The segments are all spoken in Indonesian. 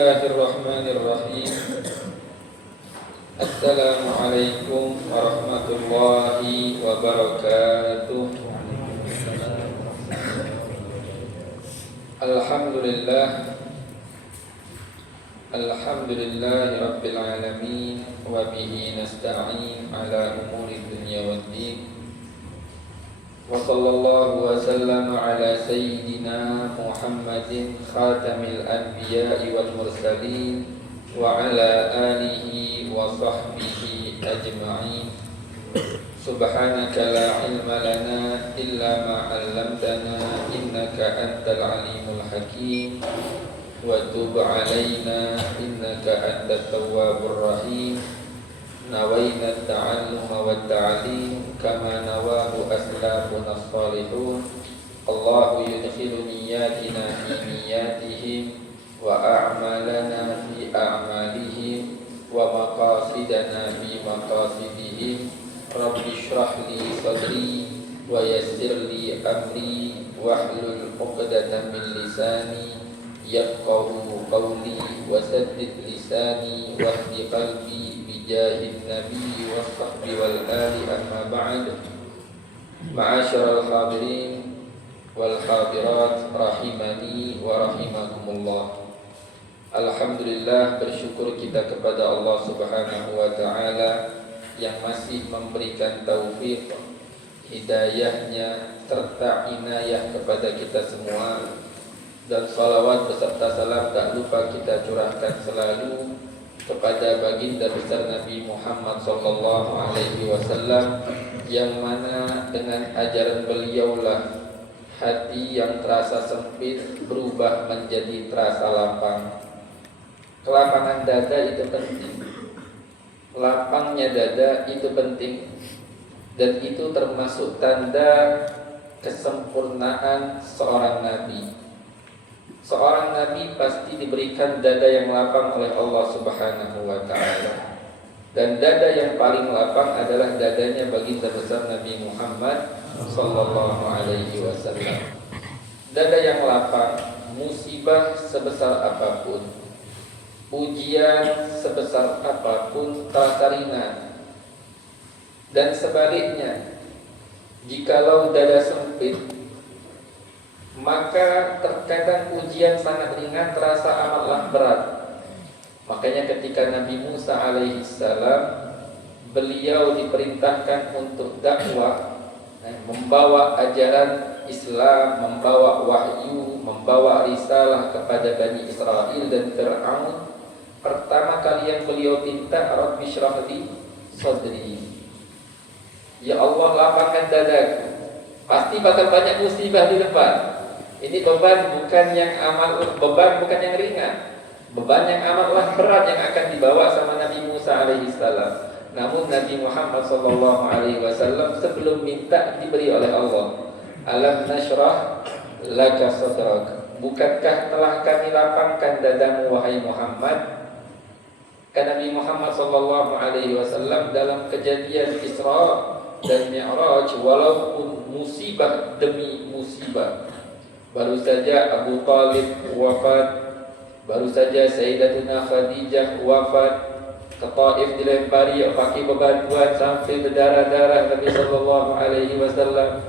Bismillahirrahmanirrahim. Assalamualaikum warahmatullahi wabarakatuh. Alhamdulillah. Alhamdulillahi rabbil alamin. Wa bihi nasta'in ala umuri dunya waddin. Wa sallallahu wa sallama ala sayyidina Muhammadin khatamil anbiya'i wal mursalin wa ala alihi wa sahbihi ajma'in. Subhanaka la ilma lana illa ma 'allamtana innaka antal alimul hakim wa tub 'alaina innaka antat tawwabur rahim. Nawaina at-ta'alluma wat-ta'lim kama nawahu aslafuna as-salihun. Allahu yudkhilu niyyatina fi niyyatihim wa a'malana fi a'malihim wa maqasidana fi maqasidihim. Rabbi shrah li sadri wa yassir li amri wahlul 'uqdatam min lisani yafqahu qawli wa saddid lisani wahdi qalbi bijahid nabi wa sahbi wal ali amma ba'd. Ma'asyiral hadirin wal hadirat rahimani wa rahimakumullah. Alhamdulillah, bersyukur kita kepada Allah Subhanahu wa taala yang masih memberikan taufik, hidayahnya serta inayah kepada kita semua. Dan salawat beserta salam tak lupa kita curahkan selalu kepada baginda besar Nabi Muhammad sallallahu alaihi wasallam, yang mana dengan ajaran beliaulah hati yang terasa sempit berubah menjadi terasa lapang. Kelapangan dada itu penting. Lapangnya dada itu penting, dan itu termasuk tanda kesempurnaan seorang nabi. Seorang nabi pasti diberikan dada yang lapang oleh Allah Subhanahu wa taala. Dan dada yang paling lapang adalah dadanya baginda besar Nabi Muhammad sallallahu alaihi wasallam. Dada yang lapang, musibah sebesar apapun, ujian sebesar apapun terasa ringan. Dan sebaliknya, jikalau dada sempit, maka terkadang ujian sangat ringan terasa amatlah berat. Makanya ketika Nabi Musa alaihissalam, beliau diperintahkan untuk dakwah, membawa ajaran Islam, membawa wahyu, membawa risalah kepada Bani Israel dan Fir'aun. Pertama kali yang beliau minta, Rabbi shrah li sadri, ya Allah lapangkan dadaku. Pasti bakal banyak musibah di depan. Ini beban bukan yang beban bukan yang ringan, beban yang amatlah berat yang akan dibawa sama Nabi Musa alaihissalam. Namun Nabi Muhammad sallallahu alaihi wasallam sebelum minta diberi oleh Allah, alam nashrah laka sadrak, bukankah telah kami lapangkan dadamu wahai Muhammad? Karena Nabi Muhammad sallallahu alaihi wasallam dalam kejadian Isra dan Mi'raj, walaupun musibah demi musibah, baru saja Abu Talib wafat, baru saja Sayyidatuna Khadijah wafat, ke Taif dilempari pakai bebatuan sampai berdarah-darah Nabi sallallahu alaihi wasallam.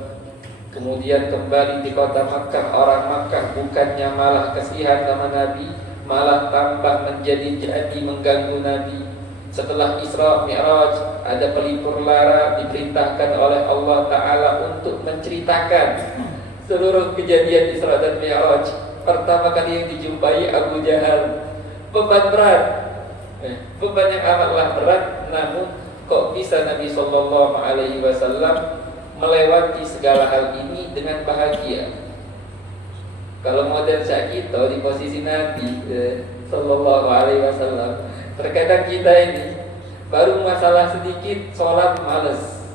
Kemudian kembali di kota Makkah, orang Makkah bukannya malah kasihan sama Nabi, malah tambah menjadi mengganggu Nabi. Setelah Isra Mi'raj, ada pelipur lara diperintahkan oleh Allah Ta'ala untuk menceritakan seluruh kejadian Isra dan Mi'raj. Pertama kali yang dijumpai Abu Jahal. Beban berat, beban yang amatlah berat. Namun kok bisa Nabi sallallahu alaihi wasallam melewati segala hal ini dengan bahagia? Kalau model kita di posisi Nabi sallallahu alaihi wasallam, terkadang kita ini baru masalah sedikit, sholat males,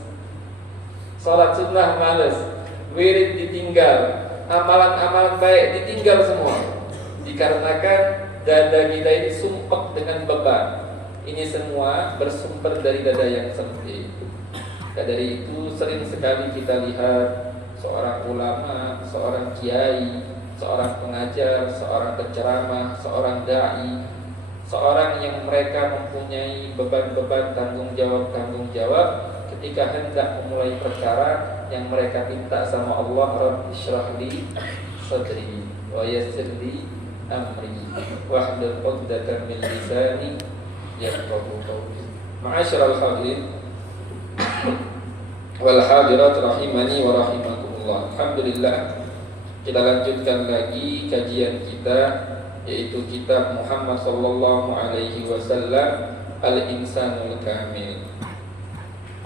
sholat sunnah males, wirid ditinggal, amalan-amalan baik ditinggal semua, dikarenakan dada kita ini sumpek dengan beban. Ini semua bersumber dari dada yang sempit. Dari itu sering sekali kita lihat seorang ulama, seorang kiai seorang pengajar, seorang penceramah, seorang dai, seorang yang mereka mempunyai beban-beban tanggung jawab ketika hendak memulai perkara yang mereka minta sama Allah, Rabbi shrah li sadri wa yassir li amri wahlul 'uqdatam min lisani yafqahu qawli. Ma'asyiral hadirin wal hadirat rahimani wa rahimakumullah. Alhamdulillah, kita lanjutkan lagi kajian kita, yaitu kitab Muhammad sallallahu alaihi wasallam Al-Insanul Kamil.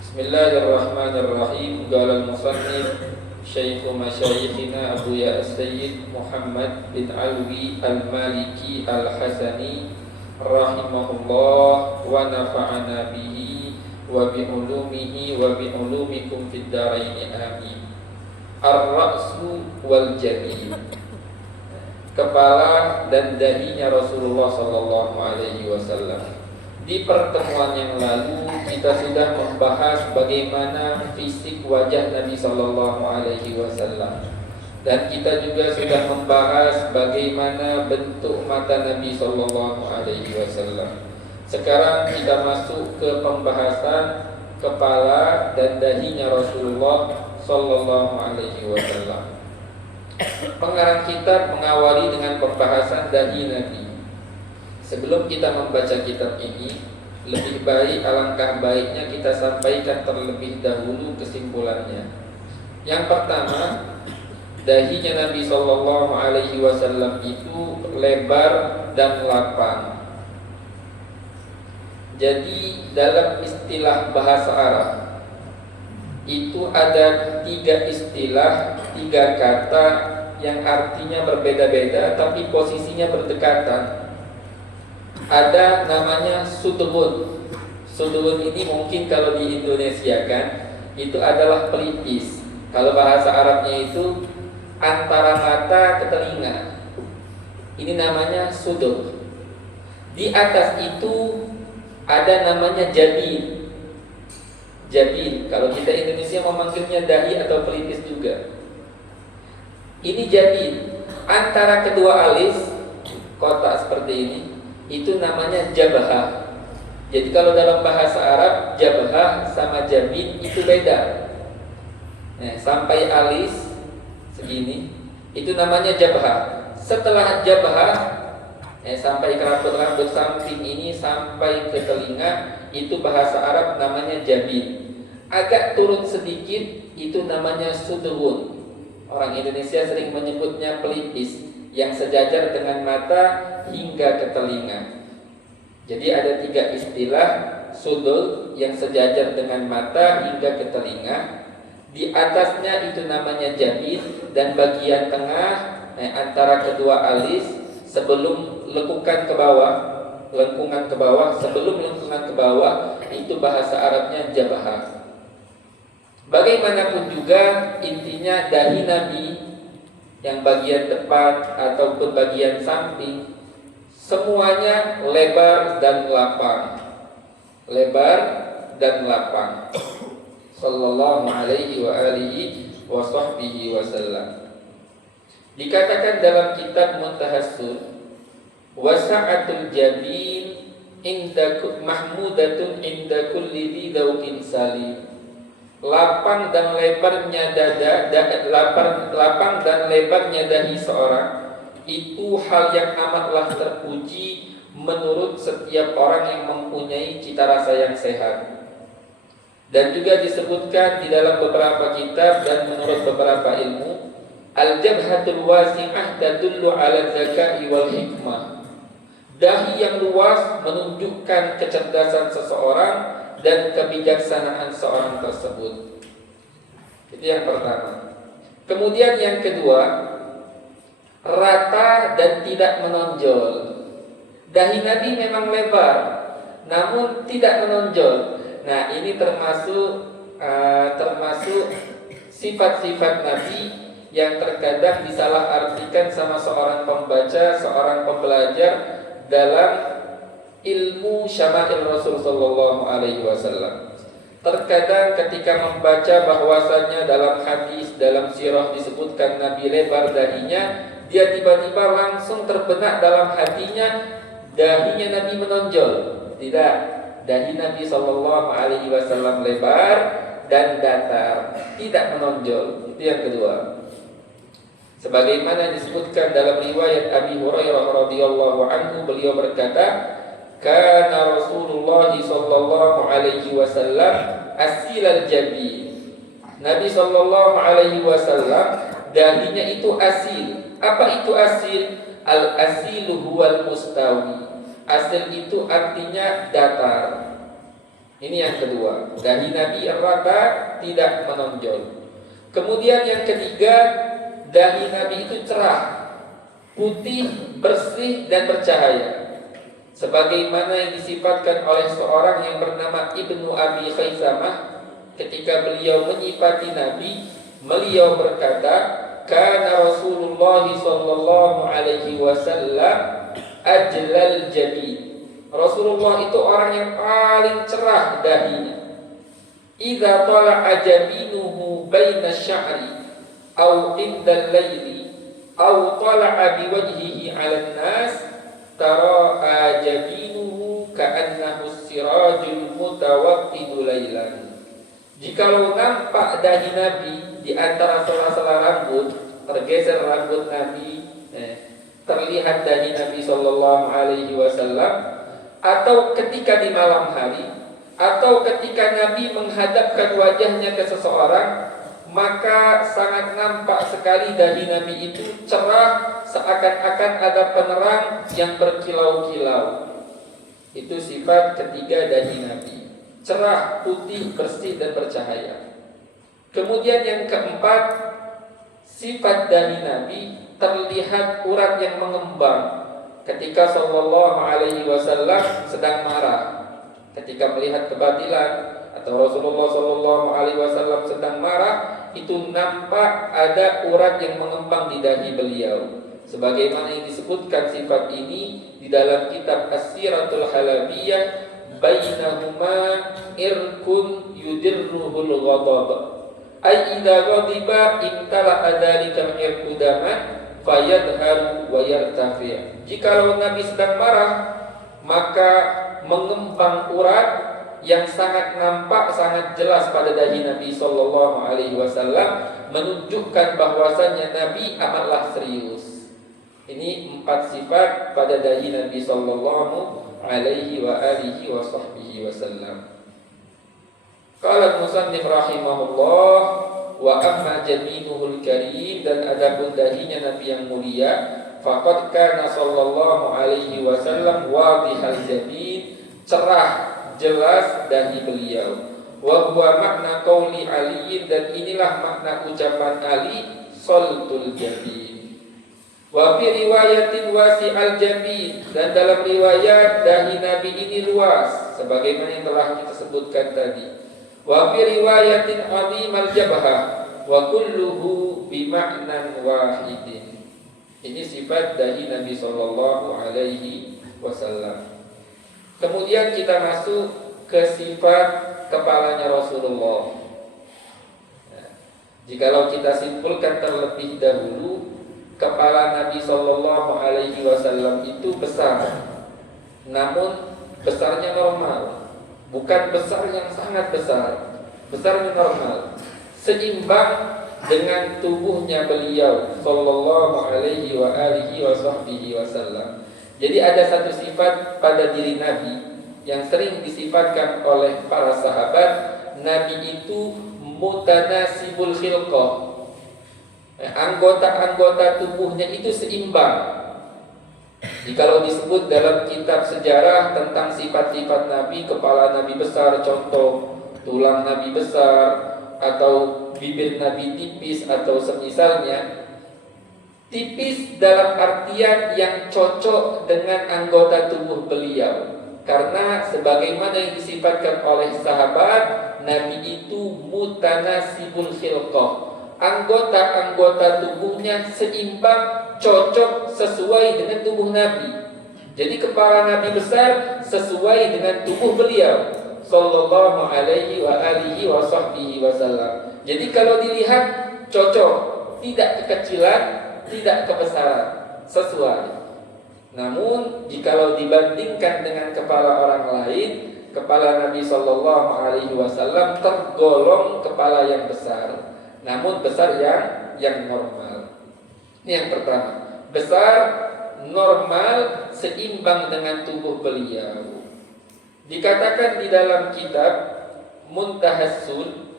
Bismillahirrahmanirrahim. Qala al-musannif Syekh masyayikhina Abu Ya Sayyid Muhammad bin Alwi Al-Maliki Al-Hasani rahimahullah wa nafa'ana bihi wa bi ulumihi wa bi ulumikum fid dharain amin. Ar-ra'su wal jabin, kepala dan dahinya Rasulullah sallallahu alaihi wasallam. Di pertemuan yang lalu kita sudah membahas bagaimana fisik wajah Nabi sallallahu alaihi wasallam, dan kita juga sudah membahas bagaimana bentuk mata Nabi sallallahu alaihi wasallam. Sekarang kita masuk ke pembahasan kepala dan dahinya Rasulullah sallallahu alaihi wasallam. Pengarang kitab mengawali dengan pembahasan dahi Nabi. Sebelum kita membaca kitab ini, lebih baik, alangkah baiknya kita sampaikan terlebih dahulu kesimpulannya. Yang pertama, dahinya Nabi sallallahu alaihi wasallam itu lebar dan lapang. Jadi dalam istilah bahasa Arab itu ada 3 istilah, 3 kata yang artinya berbeda-beda tapi posisinya berdekatan. Ada namanya sudhun. Sudhun ini mungkin kalau di Indonesia kan itu adalah pelipis. Kalau bahasa Arabnya itu antara mata ke telinga. Ini namanya sudhun. Di atas itu ada namanya jabin. Jabin, kalau kita Indonesia memanggilnya dahi atau pelipis juga. Ini jabin. Antara kedua alis kotak seperti ini, itu namanya jabhah. Jadi kalau dalam bahasa Arab, jabhah sama jabin itu beda. Nah, sampai alis segini, itu namanya jabhah. Setelah jabhah, sampai ke rambut-rambut samping ini sampai ke telinga, itu bahasa Arab namanya jabin. Agak turun sedikit, itu namanya sudhun. Orang Indonesia sering menyebutnya pelipis, yang sejajar dengan mata hingga ke telinga. Jadi ada 3 istilah sudhun yang sejajar dengan mata hingga ke telinga. Di atasnya itu namanya jabin, dan bagian tengah antara kedua alis sebelum lengkungan ke bawah, sebelum lengkungan ke bawah, itu bahasa Arabnya jabhah. Bagaimanapun juga intinya dahi Nabi yang bagian depan ataupun bagian samping semuanya lebar dan lapang. Lebar dan lapang. Sallallahu alaihi wa alihi wa sahbihi wasallam. Dikatakan dalam kitab Muntahassun, wasa'atul jabin indakum mahmudatun inda kulli dhi dzauqin salim. Lapang dan lebarnya dada, lapang dan lebarnya dahi seorang itu hal yang amatlah terpuji menurut setiap orang yang mempunyai cita rasa yang sehat. Dan juga disebutkan di dalam beberapa kitab dan menurut beberapa ilmu, al-jabhatul wasi'ah tadullu 'ala zakai wal hikmah. Dahi yang luas menunjukkan kecerdasan seseorang dan kebijaksanaan seorang tersebut. Itu yang pertama. Kemudian yang kedua, rata dan tidak menonjol. Dahi Nabi memang lebar, namun tidak menonjol. Nah, ini termasuk sifat-sifat Nabi yang terkadang disalahartikan sama seorang pembaca, seorang pembelajar dalam ilmu syama'il Rasul sallallahu alaihi wasallam. Terkadang ketika membaca bahwasanya dalam hadis, dalam sirah disebutkan Nabi lebar dahinya, dia tiba-tiba langsung terbenak dalam hatinya dahinya Nabi menonjol. Tidak, dahi Nabi Shallallahu Alaihi Wasallam lebar dan datar, tidak menonjol. Itu yang kedua. Sebagaimana disebutkan dalam riwayat Abi Hurairah radhiyallahu anhu, beliau berkata, "Kana Rasulullah Shallallahu Alaihi Wasallam asilal jabi." Nabi Shallallahu Alaihi Wasallam dahinya itu asil. Apa itu asil? Al asilu huwal mustawi. Asil itu artinya datar. Ini yang kedua. Dahi Nabi rata, tidak menonjol. Kemudian yang ketiga, dahi Nabi itu cerah, putih, bersih dan bercahaya. Sebagaimana yang disifatkan oleh seorang yang bernama Ibnu Abi Khaisamah, ketika beliau menyifati Nabi, beliau berkata, "Kana Rasulullah sallallahu alaihi wasallam ajlal jadi." Rasulullah itu orang yang paling cerah dahinya. Idza tala'a jabinuhu baina sya'ri aw indal laili aw tala'a biwajhihi 'alan nas tara jabinuhu ka'annahu sirajul mutawaqqidu lailan. Jikalau nampak dahi Nabi di antara sela-sela rambut, tergeser rambut Nabi, terlihat dahi Nabi sallallahu alaihi wasallam, atau ketika di malam hari, atau ketika Nabi menghadapkan wajahnya ke seseorang, maka sangat nampak sekali dahi Nabi itu cerah, seakan-akan ada penerang yang berkilau-kilau. Itu sifat ketiga dahi Nabi, cerah, putih, bersih dan bercahaya. Kemudian yang keempat, sifat dahi Nabi terlihat urat yang mengembang. Ketika sallallahu alaihi wasallam sedang marah, ketika melihat kebatilan, atau Rasulullah sallallahu alaihi wasallam sedang marah, itu nampak ada urat yang mengembang di dahi beliau. Sebagaimana yang disebutkan sifat ini di dalam kitab As-Siratul Halabiyah, bainahuma irkun yudirruhul ghadab. Ai idza ghadiba imtala dzalika irku daman fayadharu wa yartafi'. Jikalau Nabi sedang marah, maka mengembang urat yang sangat nampak, sangat jelas pada dahi Nabi sallallahu alaihi wasallam, menunjukkan bahwasanya Nabi amatlah serius. Ini 4 sifat pada dahi Nabi sallallahu alaihi wa alihi wa sahbihi wasallam. Qala al-musannif rahimahullah, wa amma jaminuhul karim, dan adapun dahinya Nabi yang mulia, faqad kana sallallahu alaihi wasallam wadihal jabin, cerah, jelas dahi beliau. Wa huwa makna qauli Ali, dan inilah makna ucapan Ali, saltul jabin. Wa fi riwayatin wasi'al jabin, dan dalam riwayat dahi Nabi ini luas, sebagaimana yang telah kita sebutkan tadi. Wa fi riwayatin azimal jabhah wa kulluhu bima'nan wahidin. Ini sifat dahi Nabi sallallahu alaihi wasallam. Kemudian kita masuk ke sifat kepalanya Rasulullah. Jikalau kita simpulkan terlebih dahulu, kepala Nabi sallallahu alaihi wasallam itu besar, namun besarnya normal. Bukan besar yang sangat besar, besarnya normal, seimbang dengan tubuhnya beliau sallallahu alaihi wa alihi wa sahbihi wasallam. Jadi ada satu sifat pada diri Nabi yang sering disifatkan oleh para sahabat, Nabi itu mutanasibul khilqah. Anggota-anggota tubuhnya itu seimbang. Jikalau disebut dalam kitab sejarah tentang sifat-sifat Nabi, kepala Nabi besar, contoh tulang Nabi besar, atau bibir Nabi tipis, atau semisalnya, tipis dalam artian yang cocok dengan anggota tubuh beliau. Karena sebagaimana yang disifatkan oleh sahabat, Nabi itu mutanasibul khilqah, anggota-anggota tubuhnya seimbang, cocok, sesuai dengan tubuh Nabi. Jadi kepala Nabi besar sesuai dengan tubuh beliau sallallahu alaihi wa alihi wa sahbihi wasallam. Jadi kalau dilihat cocok, tidak kekecilan, tidak kebesaran, sesuai. Namun jikalau dibandingkan dengan kepala orang lain, kepala Nabi Shallallahu Alaihi Wasallam tergolong kepala yang besar, namun besar yang normal. Ini yang pertama, besar, normal, seimbang dengan tubuh beliau. Dikatakan di dalam kitab Muntahassun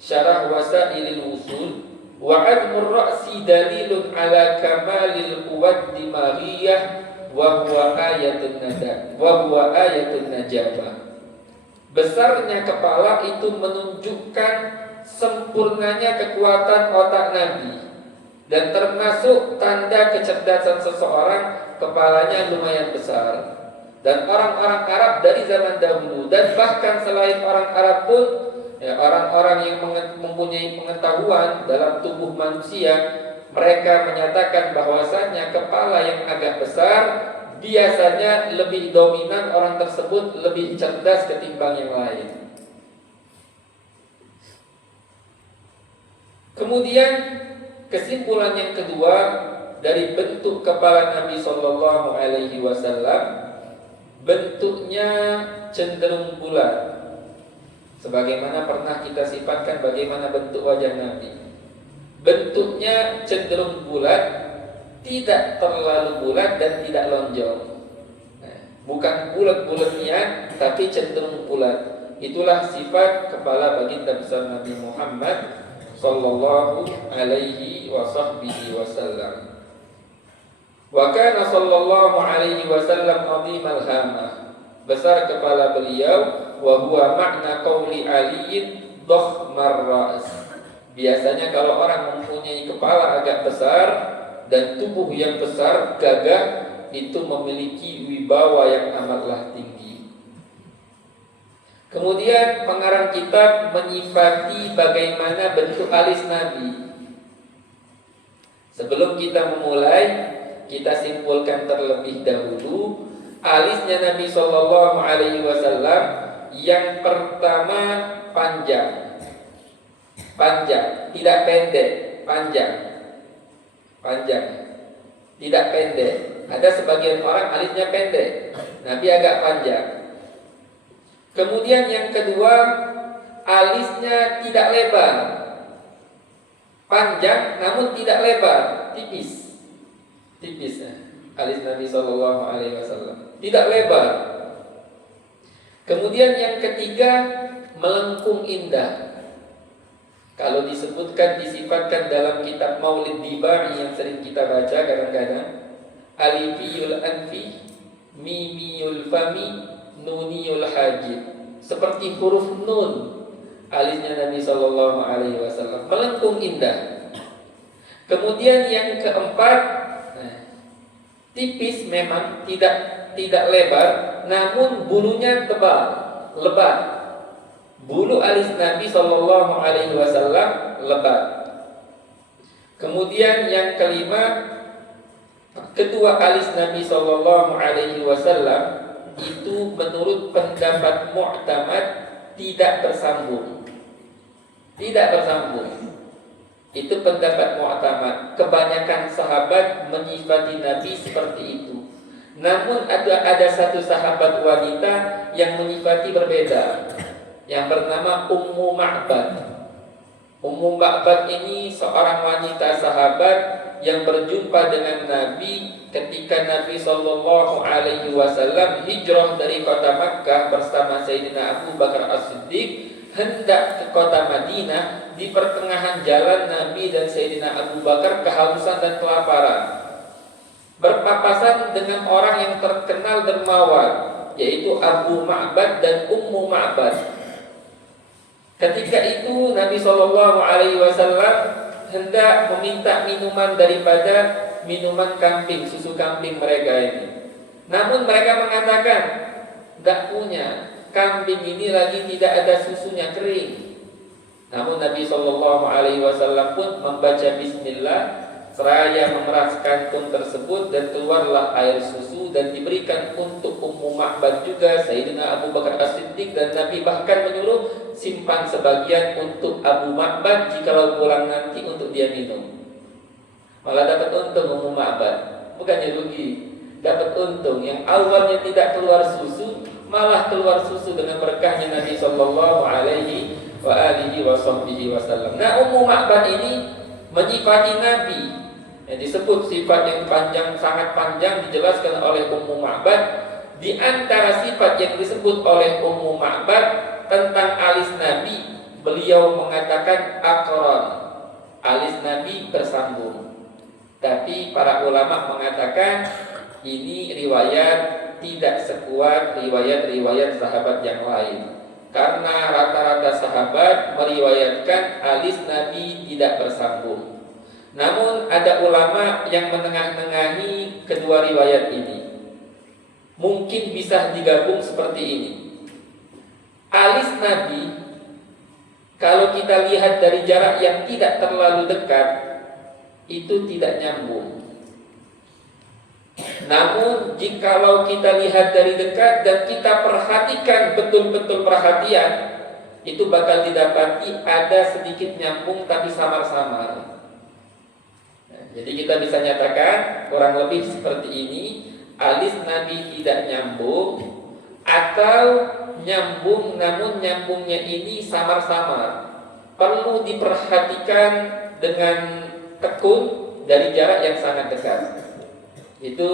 Syarah Wasailil Usul, wa admur ra'si dalilun ala kamalil quwwat dimaghiyah wa huwa ayatun najabah. Besarnya kepala itu menunjukkan sempurnanya kekuatan otak Nabi, dan termasuk tanda kecerdasan seseorang kepalanya lumayan besar. Dan orang-orang Arab dari zaman dahulu dan bahkan selain orang Arab pun, orang-orang yang mempunyai pengetahuan dalam tubuh manusia, mereka menyatakan bahwasannya kepala yang agak besar biasanya lebih dominan, orang tersebut lebih cerdas ketimbang yang lain. Kemudian kesimpulan yang kedua dari bentuk kepala Nabi Shallallahu Alaihi Wasallam, bentuknya cenderung bulat. Sebagaimana pernah kita sifatkan bagaimana bentuk wajah Nabi. Bentuknya cenderung bulat, tidak terlalu bulat dan tidak lonjong. Bukan bulat-bulatnya, tapi cenderung bulat. Itulah sifat kepala baginda besar Nabi Muhammad Sallallahu Alaihi Wasallam. Wa kana sallallahu alaihi wasallam azimal hamah, besar kepala beliau. Wa huwa makna qauli aliyin dhakhmar ra's. Biasanya kalau orang mempunyai kepala agak besar dan tubuh yang besar, gagah, itu memiliki wibawa yang amatlah tinggi. Kemudian pengarang kitab menyifati bagaimana bentuk alis Nabi. Sebelum kita memulai, kita simpulkan terlebih dahulu alisnya Nabi Shallallahu Alaihi Wasallam. Yang pertama panjang, tidak pendek, panjang, tidak pendek. Ada sebagian orang alisnya pendek, Nabi agak panjang. Kemudian yang kedua, alisnya tidak lebar, panjang namun tidak lebar, tipis. Alis Nabi Shallallahu Alaihi Wasallam tidak lebar. Kemudian yang ketiga, melengkung indah. Kalau disifatkan dalam kitab Maulid Dibai yang sering kita baca kadang-kadang, alifiyul anfi, mimiyul fami, nuniyul hajib, seperti huruf nun alisnya Nabi Shallallahu Alaihi Wasallam, melengkung indah. Kemudian yang keempat, tipis memang, tidak lebar, namun bulunya lebat. Bulu alis Nabi Shallallahu Alaihi Wasallam lebat. Kemudian yang kelima, kedua alis Nabi Shallallahu Alaihi Wasallam itu menurut pendapat mu'tamad tidak bersambung. Itu pendapat mu'tamad. Kebanyakan sahabat menyifati Nabi seperti itu. Namun ada satu sahabat wanita yang menyifati berbeda, yang bernama Ummu Ma'bad. Ummu Ma'bad ini seorang wanita sahabat yang berjumpa dengan Nabi ketika Nabi Shallallahu Alaihi Wasallam hijrah dari kota Makkah bersama Sayyidina Abu Bakar As-Siddiq hendak ke kota Madinah. Di pertengahan jalan Nabi dan Sayyidina Abu Bakar kehausan dan kelaparan, berpapasan dengan orang yang terkenal dermawan, yaitu Abu Ma'bad dan Ummu Ma'bad. Ketika itu Nabi Shallallahu Alaihi Wasallam hendak meminta minuman daripada minuman kambing, susu kambing mereka ini. Namun mereka mengatakan, tidak punya, kambing ini lagi tidak ada susunya, kering. Namun Nabi Shallallahu Alaihi Wasallam pun membaca Bismillah seraya memeras kantung tersebut dan keluarlah air susu dan diberikan untuk Ummu Ma'bad juga Sayyidina Abu Bakar As-Siddiq, dan Nabi bahkan menyuruh simpan sebagian untuk Abu Ma'bad jikalau pulang nanti untuk dia minum. Malah dapat untung Ummu Ma'bad, bukannya rugi, dapat untung. Yang awalnya tidak keluar susu, malah keluar susu dengan berkahnya Nabi sallallahu alaihi wa alihi wasallam. Nah, Ummu Ma'bad ini menyifati Nabi. Yang disebut sifat yang panjang, sangat panjang, dijelaskan oleh Ummu Ma'bad. Di antara sifat yang disebut oleh Ummu Ma'bad tentang alis Nabi, beliau mengatakan aqran, alis Nabi bersambung. Tapi para ulama mengatakan ini riwayat tidak sekuat riwayat-riwayat sahabat yang lain, karena rata-rata sahabat meriwayatkan alis Nabi tidak bersambung. Namun ada ulama yang menengah-nengahi kedua riwayat ini. Mungkin bisa digabung seperti ini. Alis Nabi, kalau kita lihat dari jarak yang tidak terlalu dekat, itu tidak nyambung. Namun jikalau kita lihat dari dekat dan kita perhatikan betul-betul perhatian, itu bakal didapati ada sedikit nyambung tapi samar-samar. Jadi kita bisa nyatakan kurang lebih seperti ini, alis Nabi tidak nyambung, atau nyambung namun nyambungnya ini samar-samar. Perlu diperhatikan dengan tekun dari jarak yang sangat dekat. Itu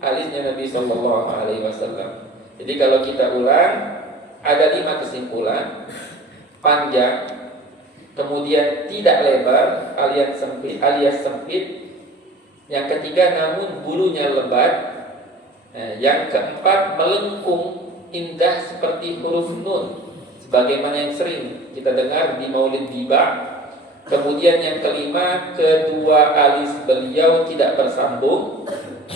alisnya Nabi sallallahu alaihi wasallam. Jadi kalau kita ulang, ada 5 kesimpulan. Panjang, kemudian tidak lebar alias sempit. Yang ketiga, namun bulunya lebat. Yang keempat, melengkung indah seperti huruf nun, sebagaimana yang sering kita dengar di Maulid Biba. Kemudian yang kelima, kedua alis beliau tidak bersambung,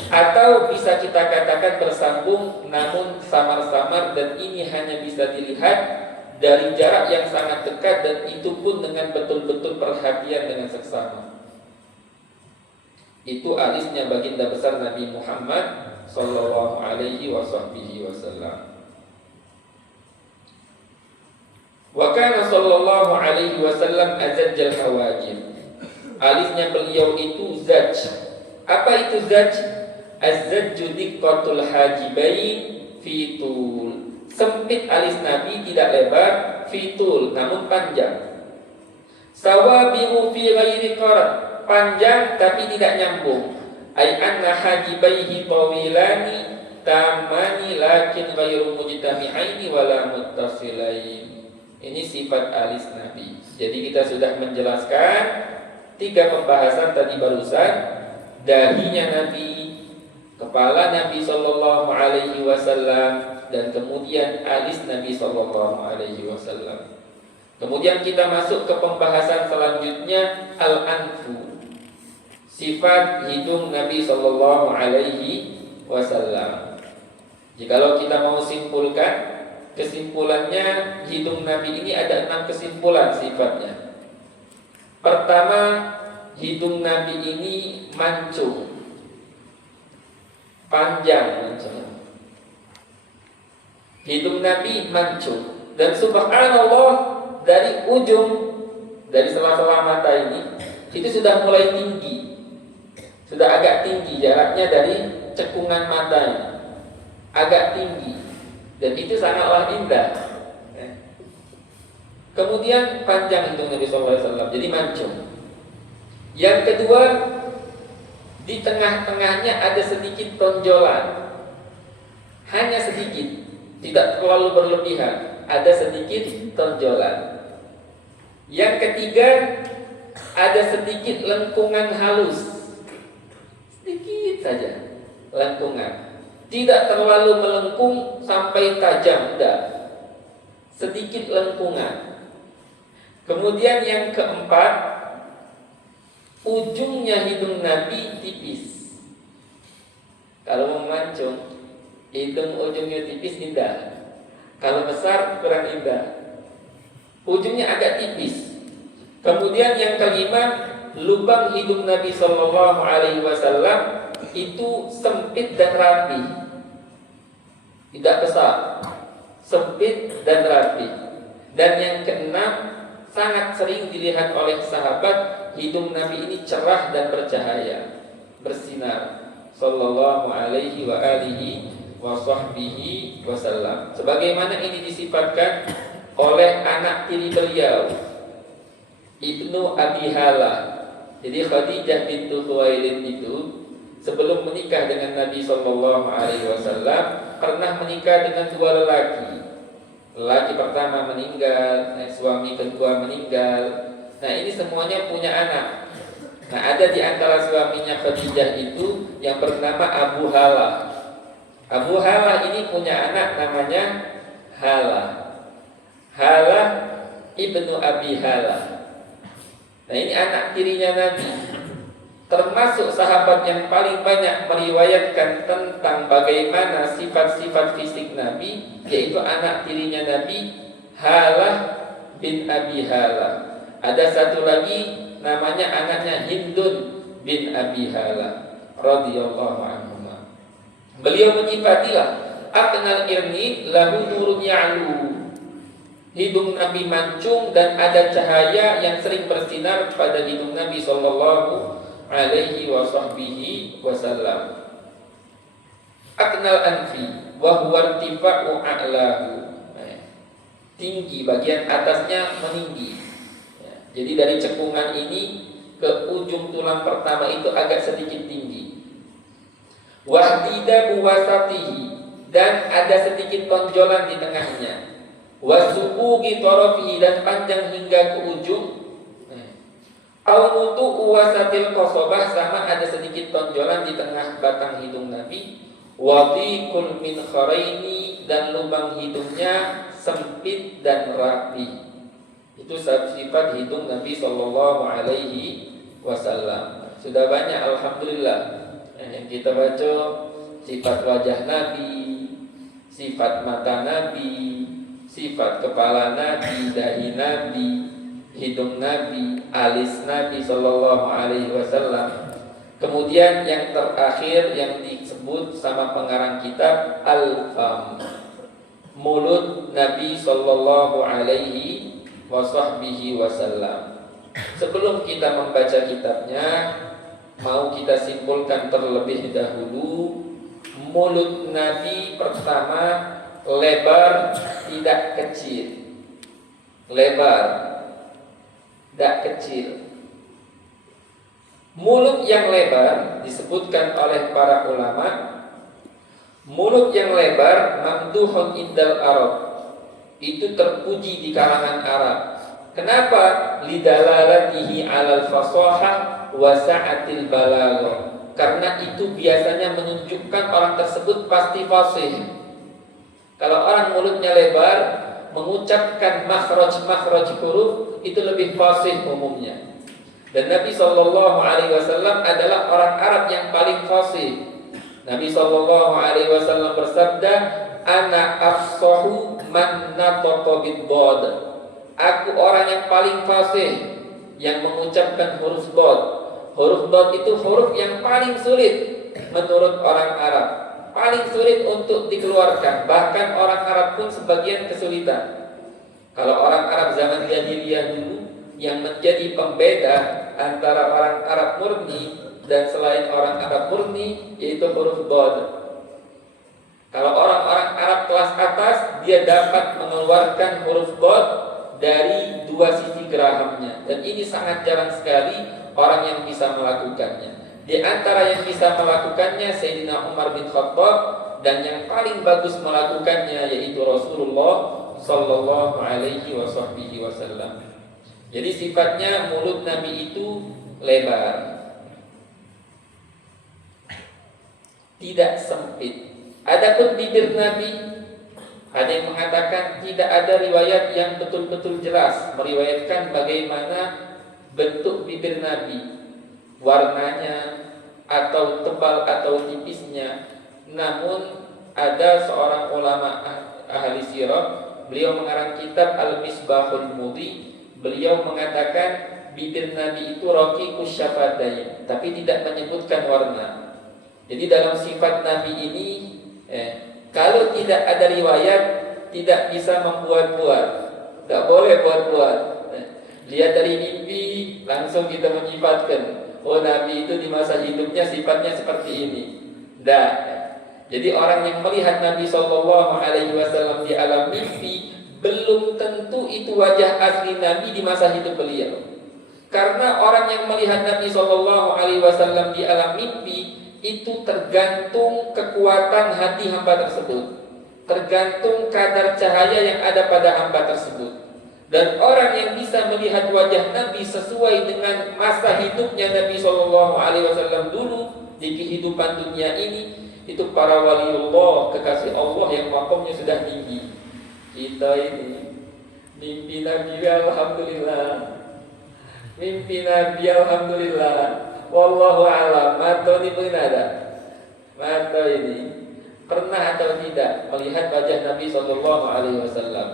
atau bisa kita katakan bersambung namun samar-samar, dan ini hanya bisa dilihat dari jarak yang sangat dekat, dan itu pun dengan betul-betul perhatian dengan seksama. Itu alisnya baginda besar Nabi Muhammad sallallahu alaihi wasallam. Wa kana sallallahu alaihi wasallam azajjal hawajib. Alisnya beliau itu zaj. Apa itu zaj? Az-zajju diqqatul hajibain fi tul. Sempit alis Nabi, tidak lebar, fi tul, namun panjang. Sawabihu fi ghairi qarat, panjang tapi tidak nyambung. Ai anna hajibaihi tawilani tamani lakin ghairu mujtami'aini wala muttasilain. Ini sifat alis Nabi. Jadi kita sudah menjelaskan 3 pembahasan tadi barusan. Dahinya Nabi, kepala Nabi sallallahu alaihi wasallam, dan kemudian alis Nabi sallallahu alaihi wasallam. Kemudian kita masuk ke pembahasan selanjutnya, al-anfu, sifat hidung Nabi sallallahu alaihi wasallam. Jikalau kita mau simpulkan, kesimpulannya hidung Nabi ini ada 6 kesimpulan sifatnya. Pertama, hidung Nabi ini mancung, panjang mancung. Hidung Nabi mancung, dan subhanallah, dari ujung, dari sela-sela mata ini, itu sudah mulai tinggi, sudah agak tinggi jaraknya dari cekungan mata ini, agak tinggi. Dan itu sangatlah indah. Kemudian panjang hidung Nabi SAW, jadi mancung. Yang kedua, di tengah-tengahnya ada sedikit tonjolan, hanya sedikit, tidak terlalu berlebihan, ada sedikit tonjolan. Yang ketiga, ada sedikit lengkungan halus, sedikit saja lengkungan. Tidak terlalu melengkung sampai tajam, tidak, sedikit lengkungan. Kemudian yang keempat, ujungnya hidung Nabi tipis. Kalau mau mancung, hidung ujungnya tipis indah. Kalau besar kurang indah. Ujungnya agak tipis. Kemudian yang kelima, lubang hidung Nabi Sallallahu Alaihi Wasallam itu sempit dan rapi, tidak besar, sempit dan rapi. Dan yang keenam, sangat sering dilihat oleh sahabat, hidung Nabi ini cerah dan bercahaya, bersinar, sallallahu alaihi wa alihi wa sahbihi wasallam. Sebagaimana ini disifatkan oleh anak tiri beliau, Ibnu Abi Halah. Jadi Khadijah bintu Khuwailid itu sebelum menikah dengan Nabi sallallahu alaihi wasallam pernah menikah dengan dua lelaki. Lelaki pertama meninggal, suami kedua meninggal. Nah, ini semuanya punya anak. Nah, ada di antara suaminya Khadijah itu yang bernama Abu Halah. Abu Halah ini punya anak namanya Halah. Halah Ibnu Abi Halah. Nah, ini anak tirinya Nabi. Termasuk sahabat yang paling banyak meriwayatkan tentang bagaimana sifat-sifat fisik Nabi, yaitu anak tirinya Nabi, Halah bin Abi Halah. Ada satu lagi namanya anaknya Hindun bin Abi Halah radhiyallahu anhu. Beliau menyifatilah aqnal irni lahu nurun ya'lu. Hidung Nabi mancung dan ada cahaya yang sering bersinar pada hidung Nabi sallallahu alaihi wasahbihi wasallam. Aqnal anfi wa huwa irtifa'u a'lahu. Tinggi, bagian atasnya meninggi. Jadi dari cekungan ini ke ujung tulang pertama itu agak sedikit tinggi. Wahdidabu wasatihi, dan ada sedikit tonjolan di tengahnya. Wasubugi torofihi, dan panjang hingga ke ujung. Awutu wasatil kosobah, sama ada sedikit tonjolan di tengah batang hidung Nabi. Wadikul min kharaini, dan lubang hidungnya sempit dan rapi. Itu sifat hidung Nabi sallallahu alaihi wasallam. Sudah banyak alhamdulillah yang kita baca, sifat wajah Nabi, sifat mata Nabi, sifat kepala Nabi, dahi Nabi, hidung Nabi, alis Nabi sallallahu alaihi wasallam. Kemudian yang terakhir yang disebut sama pengarang kitab, al-fam, mulut Nabi sallallahu alaihi wasallam. Sebelum kita membaca kitabnya, mau kita simpulkan terlebih dahulu, mulut Nabi pertama lebar, tidak kecil. Lebar, tidak kecil. Mulut yang lebar disebutkan oleh para ulama, mulut yang lebar mamduhun indal Arab, itu terpuji di kalangan Arab. Kenapa? Lidalalatihi alal fasahah wa sa'atil balaghah. Karena itu biasanya menunjukkan orang tersebut pasti fasih. Kalau orang mulutnya lebar, mengucapkan makhraj huruf itu lebih fasih umumnya. Dan Nabi sallallahu alaihi wasallam adalah orang Arab yang paling fasih. Nabi sallallahu alaihi wasallam bersabda, "Ana afsahu man nataqa bid-dhad." Aku orang yang paling fasih yang mengucapkan huruf dhad. Huruf dhad itu huruf yang paling sulit menurut orang Arab. Paling sulit untuk dikeluarkan. Bahkan orang Arab pun sebagian kesulitan. Kalau orang Arab zaman jahiliyah dulu, yang menjadi pembeda antara orang Arab murni dan selain orang Arab murni yaitu huruf dhad. Kalau orang-orang Arab kelas atas, dia dapat mengeluarkan huruf dhad dari dua sisi gerahamnya, dan ini sangat jarang sekali orang yang bisa melakukannya. Di antara yang bisa melakukannya Sayyidina Umar bin Khattab, dan yang paling bagus melakukannya yaitu Rasulullah sallallahu alaihi wasallam. Jadi sifatnya mulut Nabi itu lebar, tidak sempit. Adapun bibir Nabi, ada yang mengatakan tidak ada riwayat yang betul-betul jelas meriwayatkan bagaimana bentuk bibir Nabi, warnanya atau tebal atau tipisnya. Namun ada seorang ulama ahli sirah, beliau mengarang kitab Al-Misbahul Mudhi. Beliau mengatakan bibir Nabi itu raqiqus syafadain, tapi tidak menyebutkan warna. Jadi dalam sifat Nabi ini, kalau tidak ada riwayat, tidak bisa membuat-buat, tidak boleh buat-buat. Lihat dari mimpi langsung kita menyifatkan, oh Nabi itu di masa hidupnya sifatnya seperti ini. Dah. Jadi orang yang melihat Nabi Shallallahu Alaihi Wasallam di alam mimpi belum tentu itu wajah asli Nabi di masa hidup beliau. Karena orang yang melihat Nabi Shallallahu Alaihi Wasallam di alam mimpi itu tergantung kekuatan hati hamba tersebut, tergantung kadar cahaya yang ada pada hamba tersebut. Dan orang yang bisa melihat wajah Nabi sesuai dengan masa hidupnya Nabi Shallallahu Alaihi Wasallam dulu di kehidupan dunia ini, itu para waliullah, kekasih Allah yang makamnya sudah tinggi. Kita ini mimpi Nabi, alhamdulillah. Mimpi Nabi, alhamdulillah. Wallahu a'lam. Mata ini pun ada. Mata ini pernah atau tidak melihat wajah Nabi Shallallahu Alaihi Wasallam?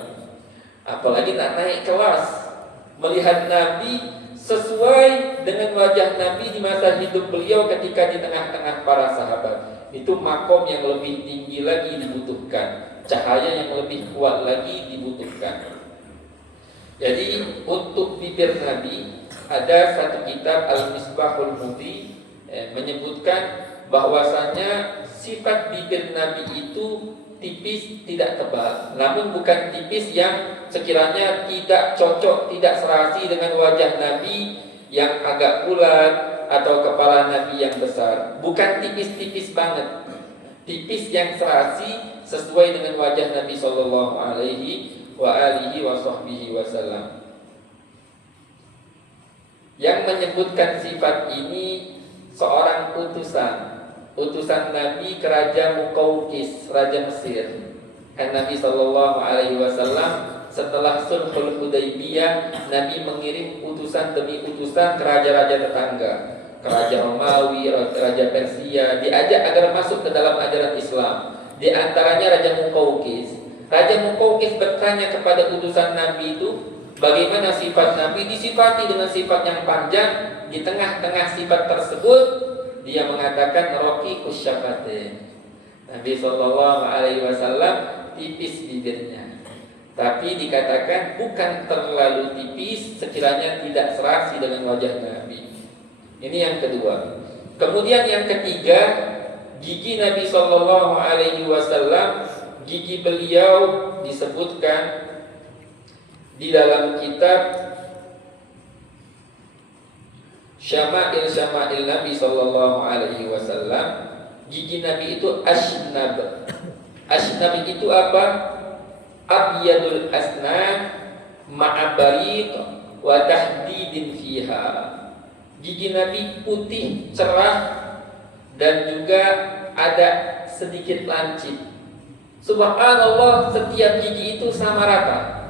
Apalagi tak naik kelas, melihat Nabi sesuai dengan wajah Nabi di masa hidup beliau ketika di tengah-tengah para sahabat. Itu makom yang lebih tinggi lagi dibutuhkan, cahaya yang lebih kuat lagi dibutuhkan. Jadi untuk bibir Nabi ada satu kitab Al-Misbahul Mudi menyebutkan bahwasanya sifat bibir Nabi itu tipis, tidak tebal, namun bukan tipis yang sekiranya tidak cocok, tidak serasi dengan wajah Nabi yang agak bulat atau kepala Nabi yang besar. Bukan tipis-tipis banget, tipis yang serasi sesuai dengan wajah Nabi Sallallahu Alaihi Wasallam. Yang menyebutkan sifat ini seorang utusan Nabi ke Raja Muqawqis, Raja Mesir. Kan Nabi Shallallahu Alaihi Wasallam setelah Sulhul Hudaybiyah, Nabi mengirim utusan demi utusan ke raja-raja tetangga, ke Raja Romawi, Raja Persia, diajak agar masuk ke dalam ajaran Islam. Di antaranya Raja Muqawqis. Raja Muqawqis bertanya kepada utusan Nabi itu, bagaimana sifat Nabi? Disifati dengan sifat yang panjang. Di tengah-tengah sifat tersebut dia mengatakan raqiqus syafatain. Nabi Sallallahu Alaihi Wasallam tipis bibirnya, tapi dikatakan bukan terlalu tipis sekiranya tidak serasi dengan wajah Nabi. Ini yang kedua. Kemudian yang ketiga, gigi Nabi Sallallahu Alaihi Wasallam, gigi beliau disebutkan di dalam kitab Syama'il Nabi Sallallahu Alaihi Wasallam. Gigi Nabi itu asnab. Asnab itu apa? Abyadul asnan ma'abariq wa tahdidin fiha. Gigi Nabi putih cerah dan juga ada sedikit lancip. Subhanallah, setiap gigi itu sama rata.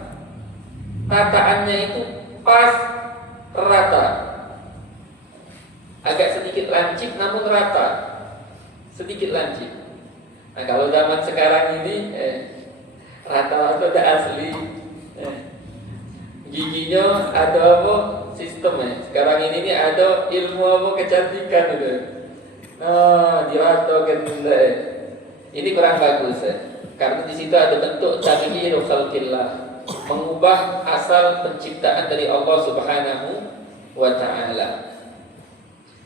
Tataannya itu pas rata. Agak sedikit lancip namun rata, sedikit lancip. Nah kalau zaman sekarang ini rata-rata udah asli, giginya ada apa sistemnya. Sekarang ini ada ilmu apa kecantikan itu. Dirata ganda. Ini kurang bagus karena di situ ada bentuk taghyir khalqillah, mengubah asal penciptaan dari Allah Subhanahu wa Ta'ala.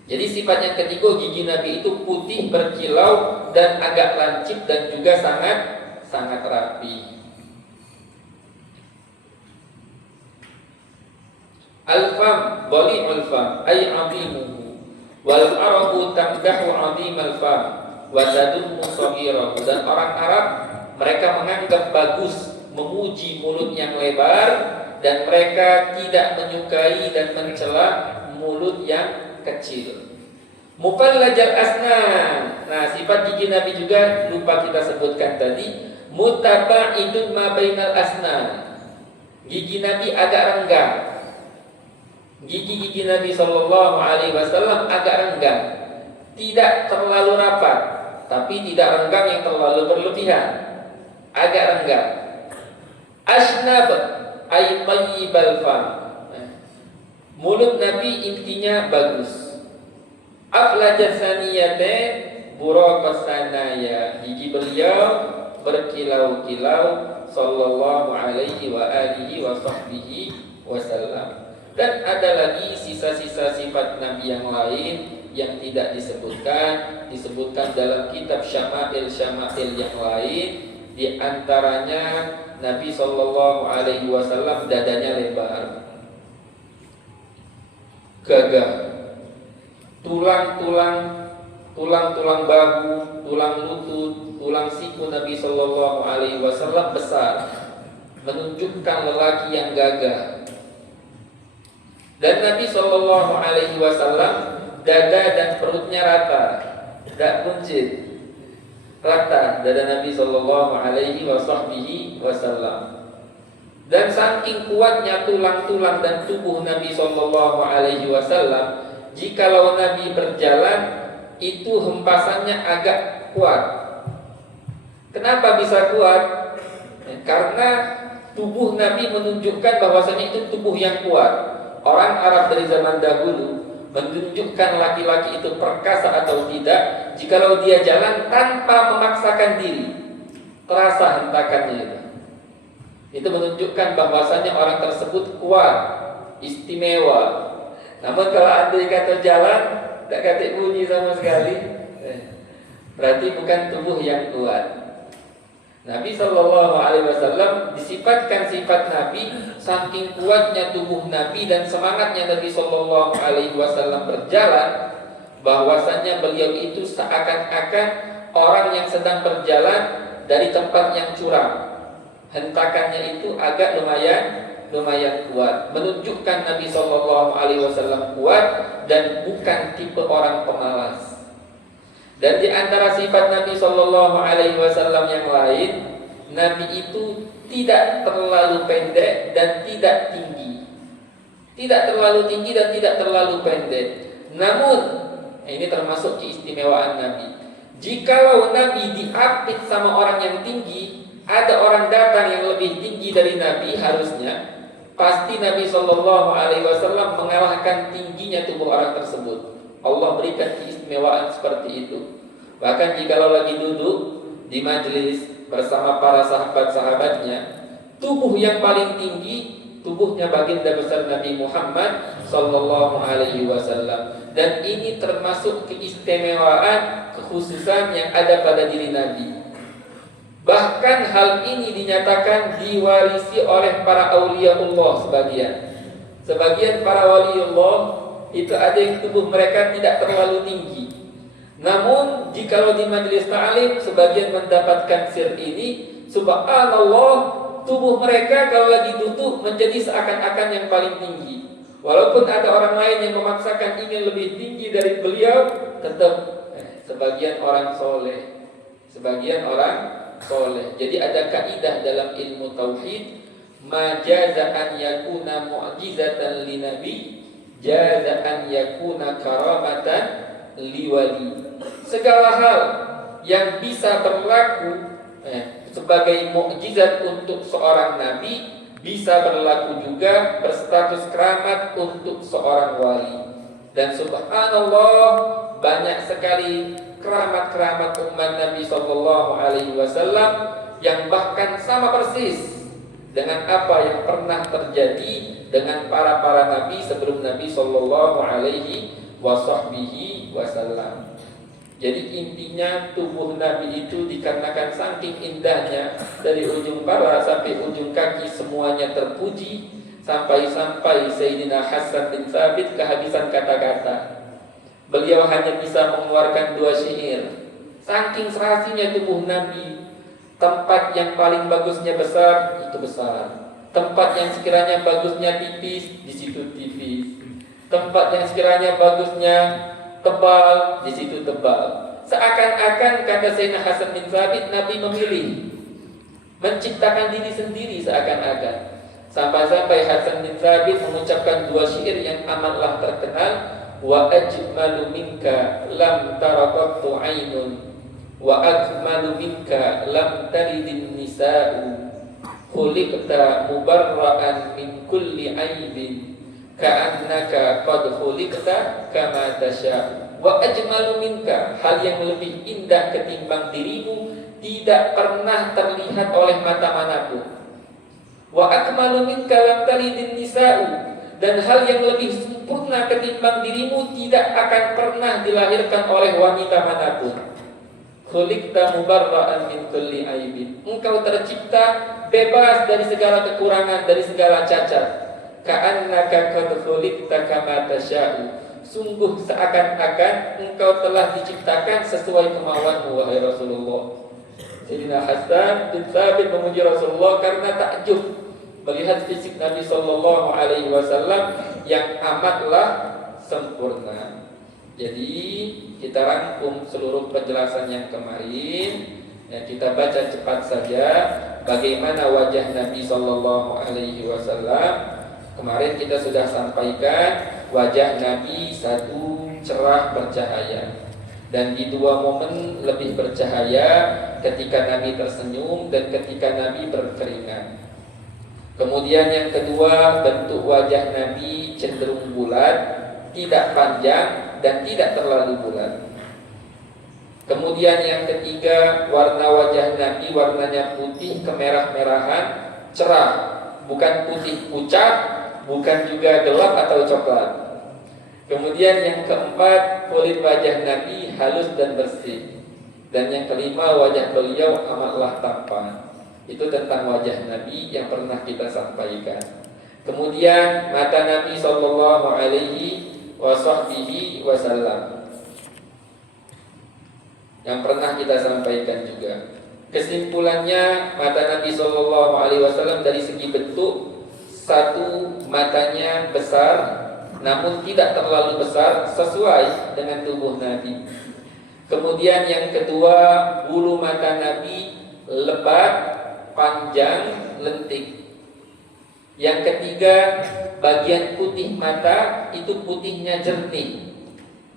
Jadi sifat yang ketiga, gigi Nabi itu putih berkilau dan agak lancip dan juga sangat rapi. Al-fam, dhali'ul fam, ay 'azimuhu. Wal arabu tamdahu 'azimal fam wa tadummu saghirahu. Dan orang Arab mereka menganggap bagus, memuji mulut yang lebar, dan mereka tidak menyukai dan mencela mulut yang kecil. Mufallajal asnan. Nah, sifat gigi Nabi juga lupa kita sebutkan tadi. Mutaba'idun ma bainal asnan. Gigi Nabi agak renggang. Gigi Nabi Sallallahu Alaihi Wasallam agak renggang, tidak terlalu rapat, tapi tidak renggang yang terlalu berlebihan. Agak renggang. Asnab ay tayyibal fam. Mulut Nabi intinya bagus. Aflajat saniyatain buraqas sanaya. Gigi beliau berkilau-kilau sallallahu alaihi wa alihi wa sahbihi wasallam. Dan ada lagi sisa-sisa sifat Nabi yang lain yang tidak disebutkan dalam kitab syama'il yang lain. Di antaranya Nabi Shallallahu Alaihi Wasallam dadanya lebar, gagah, tulang bahu, tulang lutut, tulang siku Nabi Shallallahu Alaihi Wasallam besar, menunjukkan lelaki yang gagah. Dan Nabi Shallallahu Alaihi Wasallam dada dan perutnya rata, tidak buncit, rata dada Nabi Shallallahu Alaihi Wasallam. Dan saking kuatnya tulang-tulang dan tubuh Nabi Shallallahu Alaihi Wasallam, jikalau Nabi berjalan itu hempasannya agak kuat. Kenapa bisa kuat? Karena tubuh Nabi menunjukkan bahwasanya itu tubuh yang kuat. Orang Arab dari zaman dahulu menunjukkan laki-laki itu perkasa atau tidak jikalau dia jalan tanpa memaksakan diri, terasa hentakannya itu menunjukkan bahwasanya orang tersebut kuat, istimewa. Namun kalau andai kata jalan tidak kata bunyi sama sekali, berarti bukan tubuh yang kuat. Nabi Shallallahu Alaihi Wasallam disifatkan sifat Nabi saking kuatnya tubuh Nabi dan semangatnya Nabi Shallallahu Alaihi Wasallam berjalan, bahwasanya beliau itu seakan-akan orang yang sedang berjalan dari tempat yang curam. Hentakannya itu agak lumayan kuat, menunjukkan Nabi Shallallahu Alaihi Wasallam kuat dan bukan tipe orang pemalas. Dan di antara sifat Nabi Shallallahu Alaihi Wasallam yang lain, Nabi itu tidak terlalu pendek dan tidak tinggi, tidak terlalu tinggi dan tidak terlalu pendek. Namun ini termasuk keistimewaan Nabi. Jikalau Nabi diapit sama orang yang tinggi, ada orang datang yang lebih tinggi dari Nabi, harusnya pasti Nabi Shallallahu Alaihi Wasallam mengalahkan tingginya tubuh orang tersebut. Allah berikan keistimewaan seperti itu. Bahkan jikalau lagi duduk di majelis bersama para sahabat-sahabatnya, tubuh yang paling tinggi tubuhnya baginda besar Nabi Muhammad Sallallahu Alaihi Wasallam. Dan ini termasuk keistimewaan, kekhususan yang ada pada diri Nabi. Bahkan hal ini dinyatakan diwarisi oleh para auliaullah sebagian. Sebagian para waliullah itu ada yang tubuh mereka tidak terlalu tinggi. Namun jikalau di majelis ta'lim sebagian mendapatkan sir ini, subhanallah, tubuh mereka kalau lagi duduk menjadi seakan-akan yang paling tinggi. Walaupun ada orang lain yang memaksakan ingin lebih tinggi dari beliau, tetap sebagian orang soleh. Jadi ada kaidah dalam ilmu tauhid, ma jaza an yakuna mu'jizatan li nabi, jaza an yakuna karamatan liwali. Segala hal yang bisa berlaku sebagai mukjizat untuk seorang nabi bisa berlaku juga berstatus keramat untuk seorang wali. Dan subhanallah, banyak sekali keramat-keramat umat Nabi Sallallahu Alaihi Wasallam yang bahkan sama persis dengan apa yang pernah terjadi dengan para nabi sebelum Nabi Sallallahu Alaihi Wasallam. Jadi intinya tubuh Nabi itu dikarenakan saking indahnya, dari ujung kepala sampai ujung kaki semuanya terpuji, sampai Sayyidina Hasan bin Thabit kehabisan kata-kata. Beliau hanya bisa mengeluarkan 2 syair. Saking serasinya tubuh Nabi, tempat yang paling bagusnya besar itu besar, tempat yang sekiranya bagusnya tipis di situ tipis, tempat yang sekiranya bagusnya tebal di situ tebal. Seakan-akan kata Sayyidina Hasan bin Thabit, Nabi memilih, menciptakan diri sendiri seakan-akan. Sampai-sampai Hasan bin Thabit mengucapkan 2 syair yang amatlah terkenal, wa ajmalu minka lam tarakattu ainun, wa ajmalu minka lam talidin nisa'u, khuliqta mubarra'an min kulli aibin, ka'annaka qad khuliqta kama tasha. Wa ajmalu minka, hal yang lebih indah ketimbang dirimu tidak pernah terlihat oleh mata manapun. Wa akmalu minka lam talidin nisa'u, dan hal yang lebih sempurna ketimbang dirimu tidak akan pernah dilahirkan oleh wanita manapun. Khuliqta mubarra'an min kulli aibin. Engkau tercipta bebas dari segala kekurangan, dari segala cacat. Ka'annaka qad khuliqta kama tasya'u. Sungguh seakan-akan engkau telah diciptakan sesuai kemauanmu, wahai Rasulullah. Sayyidina Hasan bin Thabit memuji Rasulullah karena takjub melihat fisik Nabi Sallallahu Alaihi Wasallam yang amatlah sempurna. Jadi kita rangkum seluruh penjelasan yang kemarin. Kita baca cepat saja bagaimana wajah Nabi Sallallahu Alaihi Wasallam. Kemarin kita sudah sampaikan wajah Nabi satu cerah bercahaya, dan di dua momen lebih bercahaya, ketika Nabi tersenyum dan ketika Nabi berkeringat. Kemudian yang kedua, bentuk wajah Nabi cenderung bulat, tidak panjang dan tidak terlalu bulat. Kemudian yang ketiga, warna wajah Nabi warnanya putih kemerah-merahan, cerah, bukan putih pucat, bukan juga gelap atau coklat. Kemudian yang keempat, kulit wajah Nabi halus dan bersih. Dan yang kelima, wajah beliau amatlah tampan. Itu tentang wajah Nabi yang pernah kita sampaikan. Kemudian mata Nabi Sallallahu Alaihi Wasallam yang pernah kita sampaikan juga. Kesimpulannya, mata Nabi Sallallahu Alaihi Wasallam dari segi bentuk, satu, matanya besar namun tidak terlalu besar, sesuai dengan tubuh Nabi. Kemudian yang kedua, bulu mata Nabi lebat, panjang, lentik. Yang ketiga, bagian putih mata itu putihnya jernih,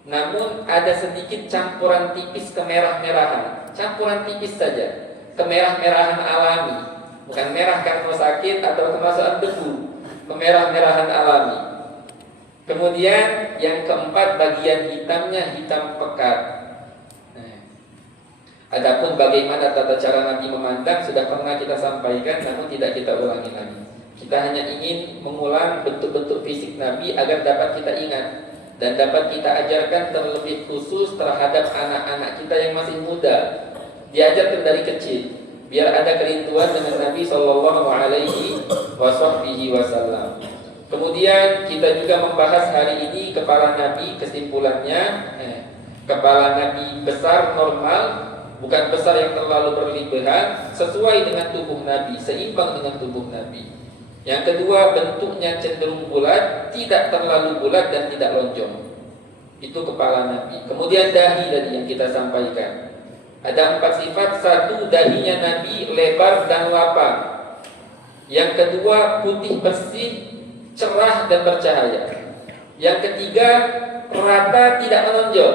namun ada sedikit campuran tipis kemerah-merahan, campuran tipis saja, kemerah-merahan alami, bukan merah karena sakit atau kemasukan debu, kemerah-merahan alami. Kemudian yang keempat, bagian hitamnya hitam pekat. Adapun bagaimana tata cara Nabi memandang sudah pernah kita sampaikan, namun tidak kita ulangi lagi. Kita hanya ingin mengulang bentuk-bentuk fisik Nabi agar dapat kita ingat dan dapat kita ajarkan terlebih khusus terhadap anak-anak kita yang masih muda. Diajarkan dari kecil biar ada kerinduan dengan Nabi Sallallahu Alaihi Wasallam. Kemudian kita juga membahas hari ini kepala Nabi. Kesimpulannya, kepala Nabi besar normal, bukan besar yang terlalu berlebihan, sesuai dengan tubuh Nabi, seimbang dengan tubuh Nabi. Yang kedua, bentuknya cenderung bulat, tidak terlalu bulat dan tidak lonjong. Itu kepala Nabi. Kemudian dahi tadi yang kita sampaikan. Ada 4 sifat. Satu, dahinya Nabi lebar dan lapang. Yang kedua, putih bersih, cerah dan bercahaya. Yang ketiga, rata tidak menonjol.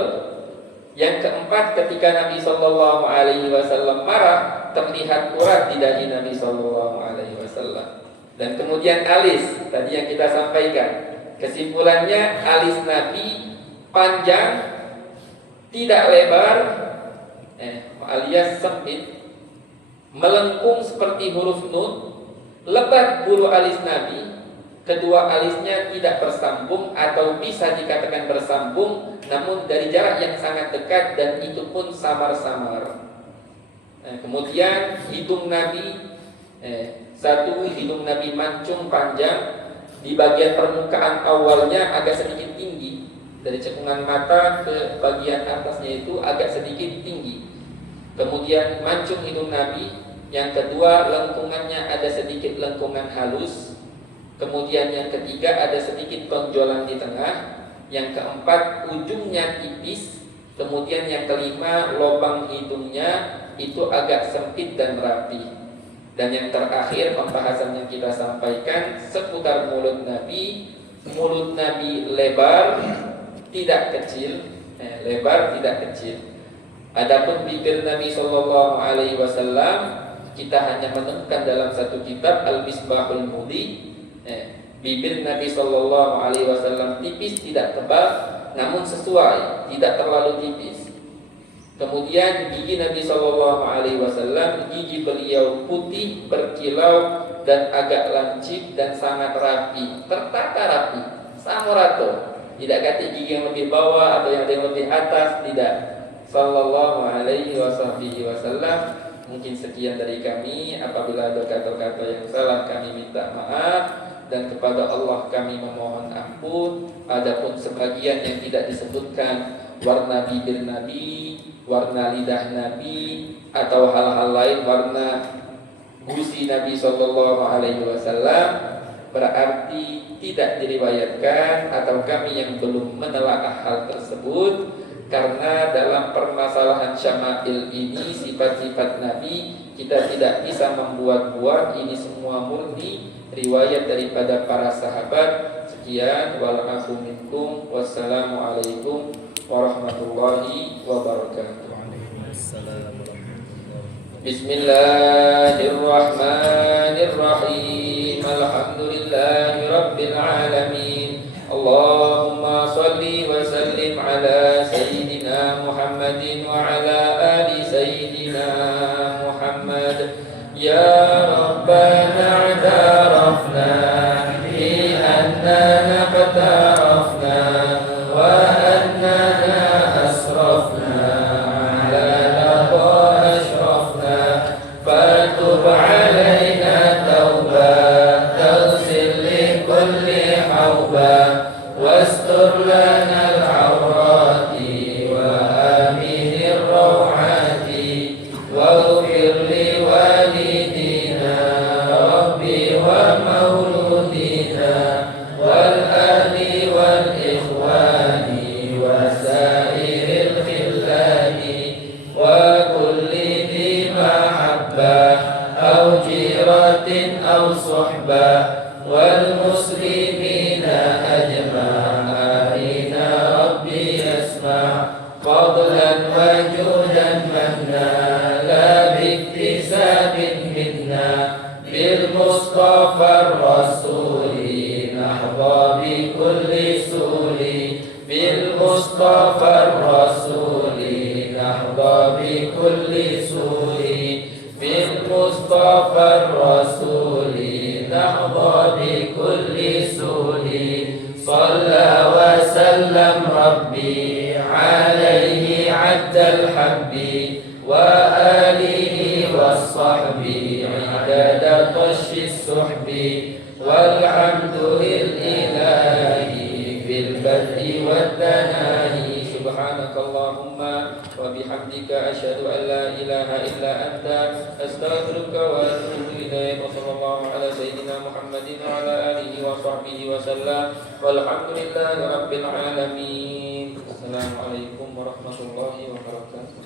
Yang keempat, ketika Nabi Sallallahu Alaihi Wasallam marah, terlihat urat di dahi Nabi Sallallahu Alaihi Wasallam. Dan kemudian alis, tadi yang kita sampaikan. Kesimpulannya, alis Nabi panjang, tidak lebar, alias sempit, melengkung seperti huruf nun, lebat bulu alis Nabi. Kedua alisnya tidak bersambung atau bisa dikatakan bersambung, namun dari jarak yang sangat dekat dan itu pun samar-samar. Kemudian hidung Nabi, satu, hidung Nabi mancung panjang, di bagian permukaan awalnya agak sedikit tinggi, dari cekungan mata ke bagian atasnya itu agak sedikit tinggi. Kemudian mancung hidung Nabi. Yang kedua, lengkungannya ada sedikit lengkungan halus. Kemudian yang ketiga, ada sedikit tonjolan di tengah. Yang keempat, ujungnya tipis. Kemudian yang kelima, lubang hidungnya itu agak sempit dan rapi. Dan yang terakhir, pembahasan yang kita sampaikan seputar mulut Nabi. Mulut Nabi lebar, tidak kecil. Lebar, tidak kecil. Adapun bibir Nabi Sallallahu Alaihi Wasallam, kita hanya menemukan dalam satu kitab Al-Misbahul Mudi. Bibir Nabi Sallallahu Alaihi Wasallam tipis, tidak tebal, namun sesuai, tidak terlalu tipis. Kemudian gigi Nabi Sallallahu Alaihi Wasallam, gigi beliau putih berkilau dan agak lancip dan sangat rapi, tertata rapi, samurato. Tidak kata gigi yang lebih bawah atau yang lebih atas, tidak. Sallallahu alaihi wasallam. Mungkin sekian dari kami. Apabila ada kata-kata yang salah, kami minta maaf, dan kepada Allah kami memohon ampun. Adapun sebagian yang tidak disebutkan, warna bibir Nabi, warna lidah Nabi, atau hal-hal lain, warna gusi Nabi Sallallahu Alaihi Wasallam, berarti tidak diriwayatkan atau kami yang belum menelaah hal tersebut. Karena dalam permasalahan syama'il ini, sifat-sifat Nabi, kita tidak bisa membuat-buat. Ini semua murni riwayat daripada para sahabat. Sekian, wal-afu minkum, wassalamualaikum warahmatullahi wabarakatuh. Bismillahirrahmanirrahim. Alhamdulillahi rabbil alamin. Allahumma salli wa sallim ala sayyidina Muhammadin wa ala ali sayyidina Muhammad. Ya Rabbana i'tarafna bi annana qatarafna wa annana asrafna ala laqad ashrafna fatub alaina tauba taghsil li kulli hawba واستر لنا العورات وآمن الروعات واغفر لوالدينا ربي ومولودينا والأهل والإخوان وسائر الخلان وكل ذي محبة أو جيرة أو صحبة والمسلمين أجمعين ربي أسمع فضلا وجودا منا لا باكتساب منا بالمصطفى الرسول نحظى بكل سول بالمصطفى الرسول نحظى بكل سول بالمصطفى الرسول نحظى بكل سول صلى وسلم ربي عليه عد الحب وآله والصحب عدد طش السحب والحمد لله في البدء والتناهي سبحانك اللهم وبحمدك أشهد أن لا إله إلا أنت أستغفرك وأتوب إليك وصلى الله على سيدنا محمد وعلى آله وصحبه وسلم والحمد لله رب العالمين. السلام عليكم ورحمة الله وبركاته.